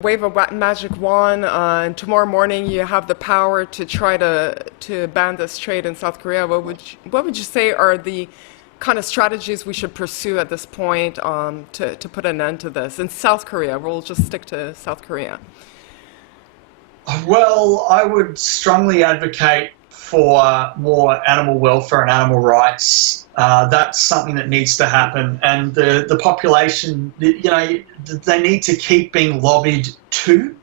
wave a magic wand and tomorrow morning you have the power to try to ban this trade in South Korea, what would you say are the kind of strategies we should pursue at this point to put an end to this in South Korea? We'll just stick to South Korea. Well, I would strongly advocate for more animal welfare and animal rights. That's something that needs to happen, and the population, they need to keep being lobbied to,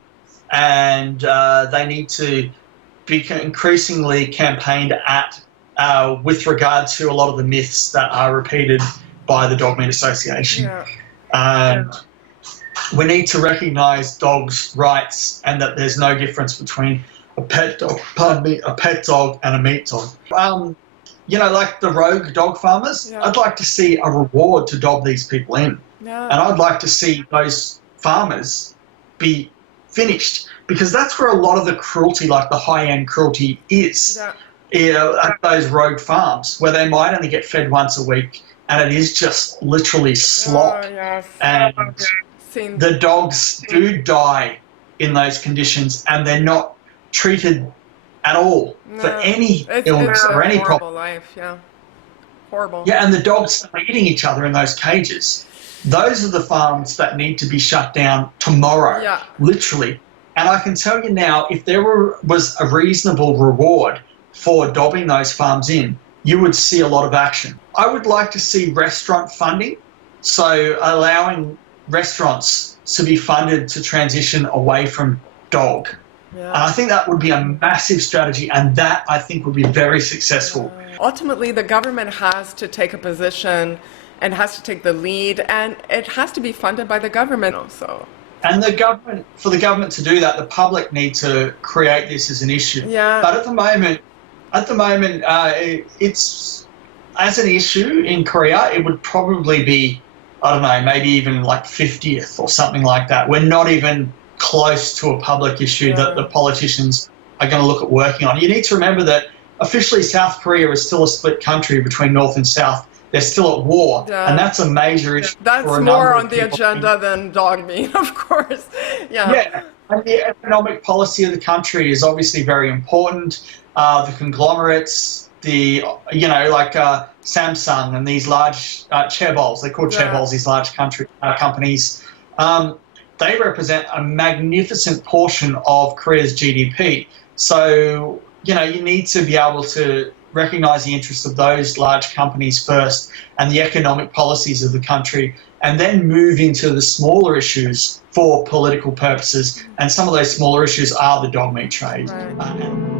and they need to be increasingly campaigned at with regard to a lot of the myths that are repeated by the Dog Meat Association. Yeah. And we need to recognise dogs' rights and that there's no difference between a pet dog, a pet dog and a meat dog. Like the rogue dog farmers, Yeah. I'd like to see a reward to dob these people in. Yeah. And I'd like to see those farmers be finished, because that's where a lot of the cruelty, like the high-end cruelty, is. Yeah. At those rogue farms where they might only get fed once a week, and it is just literally slop. Oh, yes. And the dogs do die in those conditions, and they're not treated at all for any illness or any problem. Horrible life, yeah. Horrible. Yeah, and the dogs are eating each other in those cages. Those are the farms that need to be shut down tomorrow, literally. And I can tell you now, if there was a reasonable reward for dobbing those farms in, you would see a lot of action. I would like to see restaurant funding, so allowing restaurants to be funded to transition away from dog. Yeah. And I think that would be a massive strategy, and that I think would be very successful. Ultimately, the government has to take a position and has to take the lead, and it has to be funded by the government also. And for the government to do that, the public need to create this as an issue. Yeah. But at the moment, it's as an issue in Korea, it would probably be, I don't know, maybe even like 50th or something like that. We're not even close to a public issue that the politicians are going to look at working on. You need to remember that officially South Korea is still a split country between North and South. They're still at war, and that's a major issue. That's for a more number on of the people. agenda than dog meat, of course. Yeah, and the economic policy of the country is obviously very important. The conglomerates, Samsung and these large chaebols, they're called chaebols, these large companies, they represent a magnificent portion of Korea's GDP. So, you need to be able to recognise the interests of those large companies first and the economic policies of the country, and then move into the smaller issues for political purposes. And some of those smaller issues are the dog meat trade. Right.